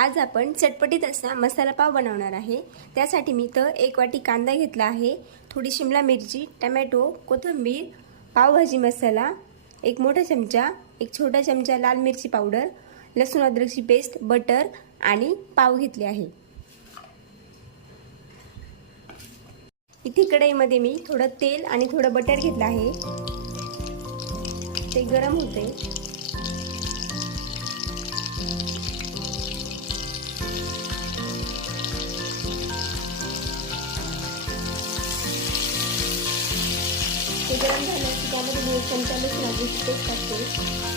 आज आपण चटपटीत असा मसाला पाव बनवणार आहे. त्यासाठी मी तर एक वाटी कांदा घेतला आहे. थोडी शिमला मिरची टमॅटो कोथिंबीर पावभाजी मसाला एक मोठा चमचा एक छोटा चमचा लाल मिरची पावडर लसूण अद्रकची पेस्ट बटर आणि पाव घेतले आहे. इथे कढईमध्ये मी थोडं तेल आणि थोडं बटर घेतलं आहे. ते गरम होते गरम झालं की त्यामध्ये मी एक चमचा लसूण अद्रकची पेस्ट टाकते.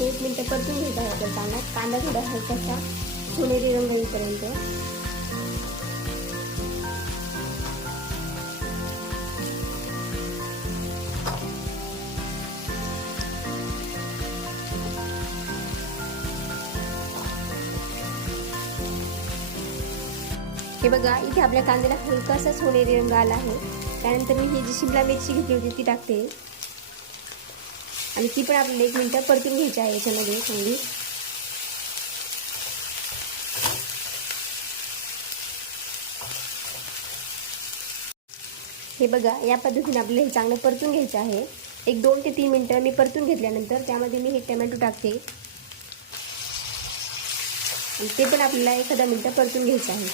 एक मिनटं परतून घेत आहे आपल्या कांदा कांदा थोडा हलकासा सोनेरी रंग येईपर्यंत. हे बघा इथे आपल्या कांद्याला हलकासा सोनेरी रंग आला आहे. त्यानंतर मी ही जी शिमला मिरची घेतली होती ती टाकते. आणि ती पण आपल्याला एक मिनटं परतून घ्यायची आहे याच्यामध्ये चांगली. हे बघा या पद्धतीने आपल्याला हे चांगलं परतून घ्यायचं आहे. एक दोन ते तीन मिनटं मी परतून घेतल्यानंतर त्यामध्ये मी हे टमॅटो टाकते. आणि ते पण आपल्याला एखादा मिनटं परतून घ्यायचं आहे.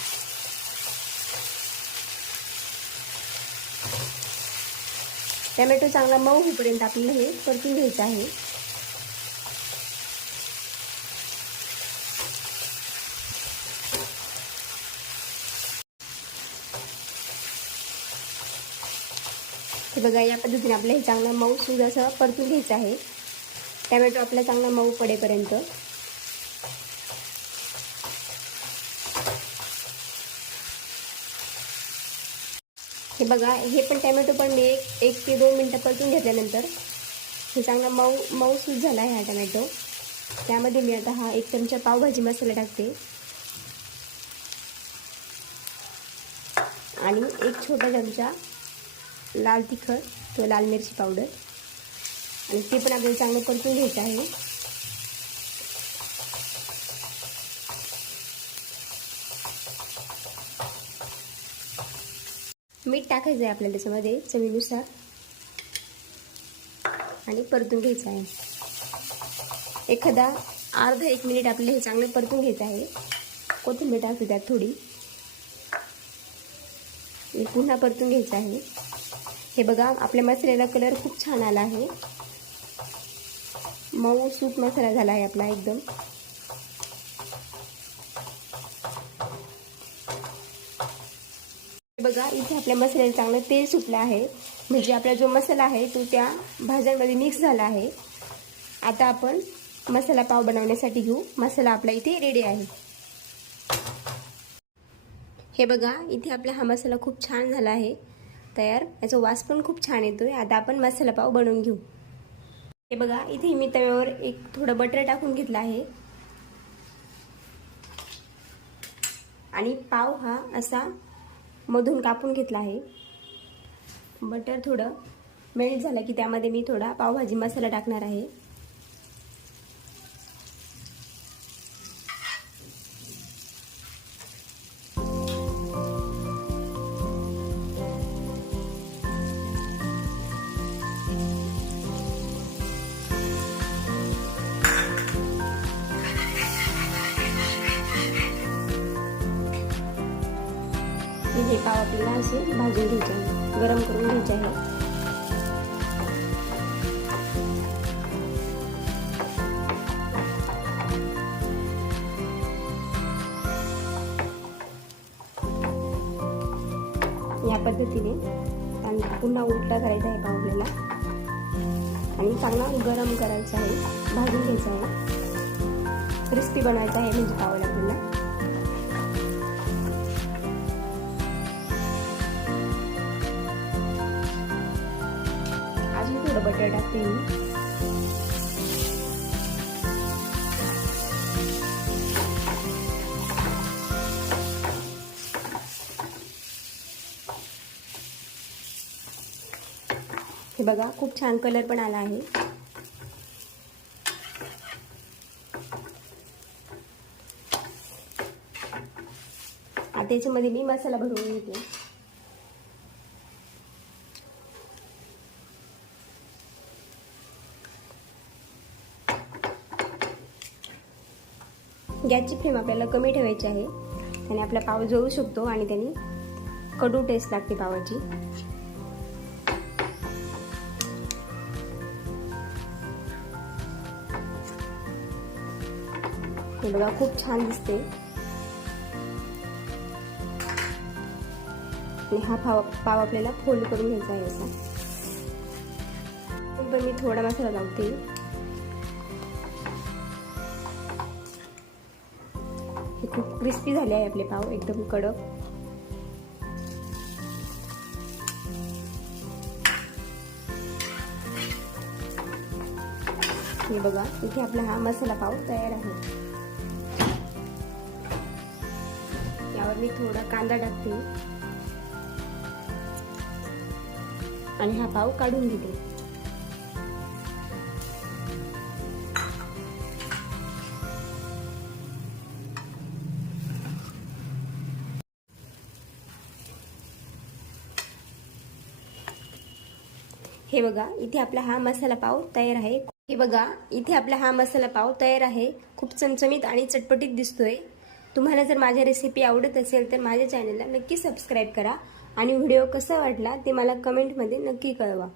टमॅटो चांगला मऊ होईपर्यंत आपल्याला हे परतून घ्यायचं आहे. हे बघा या पद्धतीने आपलं हे चांगलं मऊ सुद्धा असं परतून घ्यायचं आहे. टमॅटो आपला चांगला मऊ पडेपर्यंत. हे बघा हे पण टॅमॅटो पण मी एक एक ते दोन मिनटं परतून घेतल्यानंतर हे चांगला मऊ सूज झाला आहे हा टॅमॅटो. त्यामध्ये मी आता हा एक चमचा पावभाजी मसाला टाकते. आणि एक छोटा चमचा लाल तिखट किंवा लाल मिरची पावडर. आणि ते पण आपल्याला चांगलं परतून घ्यायचं आहे. मीठ टाकायचं आहे आपल्याला त्याच्यामध्ये चवीनुसार. आणि परतून घ्यायचं आहे. एखादा अर्धा एक मिनिट आपल्याला हे चांगलं परतून घ्यायचं आहे. कोथिंबीर टाकू त्यात थोडी. पुन्हा परतून घ्यायचं आहे. हे बघा आपल्या मसाल्याला कलर खूप छान आला आहे. मऊ सूप मसाला झाला आहे आपला एकदम. बघा इथे आपल्या मसाल्याला चांगलं तेल सुटलं आहे. म्हणजे आपला जो मसाला आहे तो त्या भाज्यांमध्ये मिक्स झाला आहे. आता आपण मसाला पाव बनवण्यासाठी घेऊ. मसाला आपला इथे रेडी आहे. हे बघा इथे आपला हा मसाला खूप छान झाला आहे. तयार? याचा वास पण खूप छान येतोय. आता आपण मसाला पाव बनवून घेऊ. हे बघा इथे मी तव्यावर एक थोडं बटर टाकून घेतलं आहे. आणि पाव हा असा मधून कापून घेतला आहे. बटर थोडं मेल्ट झालं की त्यामध्ये मी थोडा पावभाजी मसाला टाकणार आहे. हे पाव आपल्याला असे भाजून घ्यायचे आहे. गरम करून घ्यायचे आहे. या पद्धतीने आणि पुन्हा उलटा करायचा आहे पाव आपल्याला. आणि चांगला गरम करायचा आहे. भाजून घ्यायचा आहे. क्रिस्पी बनवायचा आहे म्हणजे पावला आपल्याला. कांदा बटाटा तीन हे बघा खूप छान कलर पण आला आहे. आता याच्यामध्ये मी मसाला भरून घेते. गॅसची फ्लेम आपल्याला कमी ठेवायची आहे. त्याने आपला पाव जळू शकतो आणि त्याने कडू टेस्ट लागते पावाची. हे बघा खूप छान दिसते. आणि हा पाव पाव आपल्याला फोल्ड करून घ्यायचा आहे असा. पण मी थोडा मसाला लावते. खूप क्रिस्पी झाले आहे आपले पाव एकदम कडक. हे बघा इथे आपला हा मसाला पाव तयार आहे. यावर मी थोडा कांदा टाकते. आणि हा पाव काढून घेते. हे बघा इथे आपला हा मसाला पाव तयार आहे. हे बघा इथे आपला हा मसाला पाव तयार आहे. खूप चमचमीत आणि चटपटीत दिसतोय. तुम्हाला जर माझ्या रेसिपी आवडत असेल तर माझ्या चॅनलला नक्की सबस्क्राईब करा. आणि व्हिडिओ कसा वाटला ते मला कमेंटमध्ये नक्की कळवा.